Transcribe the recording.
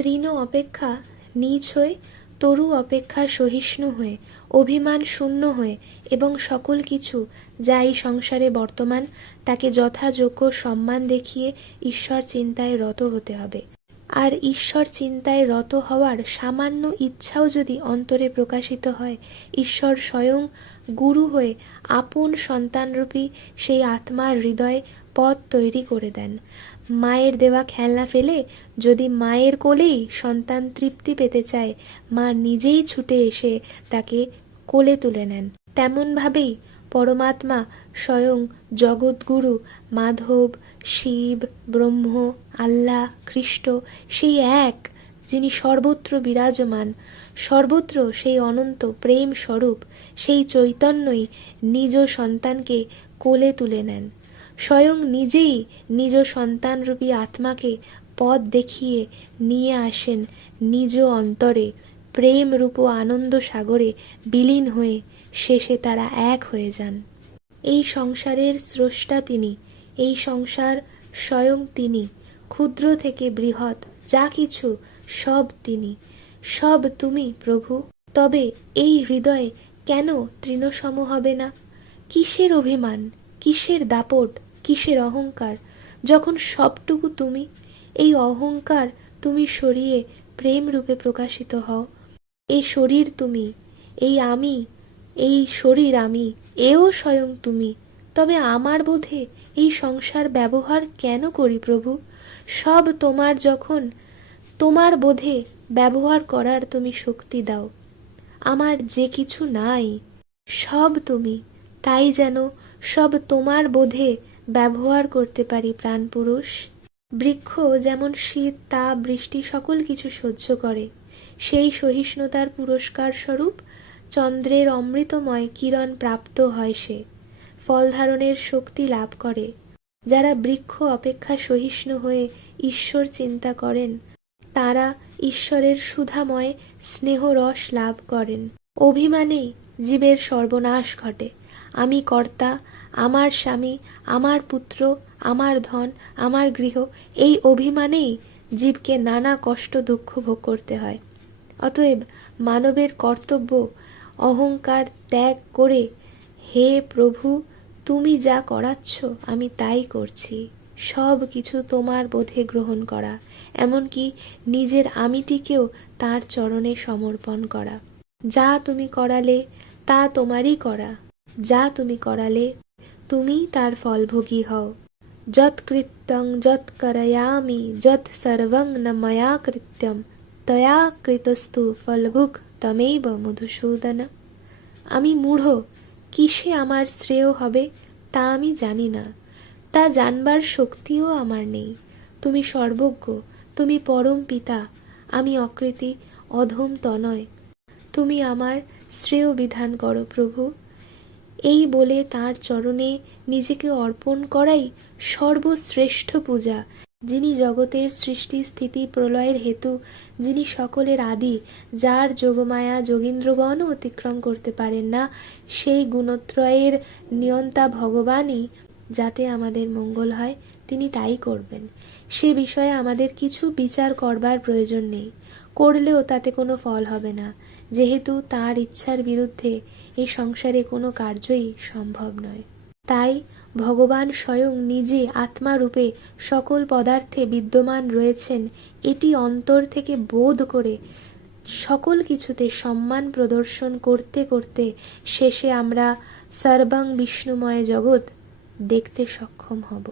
তৃণ অপেক্ষা, নীচ হয়ে তরু অপেক্ষা সহিষ্ণু হয়ে, অভিমান শূন্য হয়ে এবং সকল কিছু যা এই সংসারে বর্তমান, তাকে যথাযোগ্য সম্মান দেখিয়ে ঈশ্বর চিন্তায় রত হতে হবে। আর ঈশ্বর চিন্তায় রত হওয়ার সামান্য ইচ্ছাও যদি অন্তরে প্রকাশিত হয়, ঈশ্বর স্বয়ং গুরু হয়ে আপন সন্তানরূপী সেই আত্মার হৃদয়ে পথ তৈরি করে দেন। মায়ের দেওয়া খেলনা ফেলে যদি মায়ের কোলেই সন্তান তৃপ্তি পেতে চায়, মা নিজেই ছুটে এসে তাকে কোলে তুলে নেন। তেমনভাবেই পরমাত্মা স্বয়ং জগৎগুরু মাধব, শিব, ব্রহ্ম, আল্লাহ খ্রিস্ট সেই এক যিনি সর্বত্র বিরাজমান, সর্বত্র সেই অনন্ত প্রেম স্বরূপ, সেই চৈতন্যই নিজ সন্তানকে কোলে তুলে নেন। স্বয়ং নিজেই নিজ সন্তানরূপী আত্মাকে পথ দেখিয়ে নিয়ে আসেন নিজ অন্তরে। প্রেম রূপ আনন্দ সাগরে বিলীন হয়ে শেষে তারা এক হয়ে যান। এই সংসারের স্রষ্টা তিনি। এই সংসার স্বয়ং তিনি। ক্ষুদ্র থেকে বৃহৎ, যা কিছু সব তিনি। সব তুমি, প্রভু। তবে এই হৃদয়ে কেন তৃণসম হবে না? কিসের অভিমান? কিসের দাপট? কিসের অহংকার? যখন সবটুকু তুমি, এই অহংকার তুমি সরিয়ে প্রেম রূপে প্রকাশিত হও। এই শরীর তুমি, এই আমি, এই শরীর আমি, এও স্বয়ং তুমি। তবে আমার বোধে এই সংসার ব্যবহার কেন করি প্রভু? সব তোমার যখন, তোমার বোধে ব্যবহার করার তুমি শক্তি দাও। আমার যে কিছু নাই, সব তুমি, তাই যেন সব তোমার বোধে ব্যবহার করতে পারি প্রাণপুরুষ বৃক্ষ যেমন শীত, তাপ, বৃষ্টি সকল কিছু সহ্য করে। সেই সহিষ্ণুতার পুরস্কার স্বরূপ চন্দ্রের অমৃতময় কিরণ প্রাপ্ত হয় সে, ফল ধারণের শক্তি লাভ করে। যারা বৃক্ষ অপেক্ষা সহিষ্ণু হয়ে ঈশ্বর চিন্তা করেন, তারা ঈশ্বরের সুধাময় স্নেহরস লাভ করেন। অভিমানে জীবের সর্বনাশ ঘটে। আমি কর্তা, আমার স্বামী, আমার পুত্র, আমার ধন, আমার গৃহ, এই অভিমানেই জীবকে নানা কষ্ট, দুঃখ ভোগ করতে হয়। অতএব মানবের কর্তব্য অহংকার ত্যাগ করে, হে প্রভু, তুমি যা করাচ্ছ, আমি তাই করছি। সব কিছু তোমার বোধে গ্রহণ করা। এমনকি নিজের আমিটিকেও তার চরণে সমর্পণ করা। যা তুমি করালে তা তোমারই করা। যা তুমি করালে, তুমি তার ফলভোগী হও। যৎকৃত্যং যৎকরয়ামি যৎ সর্বং ন ময়া কৃত্যম তয়া কৃতস্তু ফলভুক তমেব মধুসূদন। আমি মূঢ়, কিসে আমার শ্রেয় হবে তা আমি জানি না। তা জানবার শক্তিও আমার নেই। তুমি সর্বজ্ঞ, তুমি পরম পিতা, আমি অকৃতি, অধম তনয়। তুমি আমার শ্রেয় বিধান করো প্রভু। এই বলে তার চরণে নিজেকে অর্পণ করাই সর্বশ্রেষ্ঠ পূজা, যিনি জগতের সৃষ্টি স্থিতি প্রলয়ের হেতু, যিনি সকলের আদি, যার যোগমায়া যোগীন্দ্রগণও অতিক্রম করতে পারেন না, সেই গুণত্রয়ের নিয়ন্তা ভগবানই যাতে আমাদের মঙ্গল হয়, তিনি তাই করবেন। সে বিষয়ে আমাদের কিছু বিচার করবার প্রয়োজন নেই, করলেও তাতে কোনো ফল হবে না। যেহেতু তার ইচ্ছার বিরুদ্ধে এই সংসারে কোনো কার্যই সম্ভব নয়। তাই ভগবান স্বয়ং নিজে আত্মারূপে সকল পদার্থে বিদ্যমান রয়েছেন, এটি অন্তর থেকে বোধ করে সকল কিছুতে সম্মান প্রদর্শন করতে করতে শেষে আমরা সর্বাং বিষ্ণুময় জগৎ দেখতে সক্ষম হব।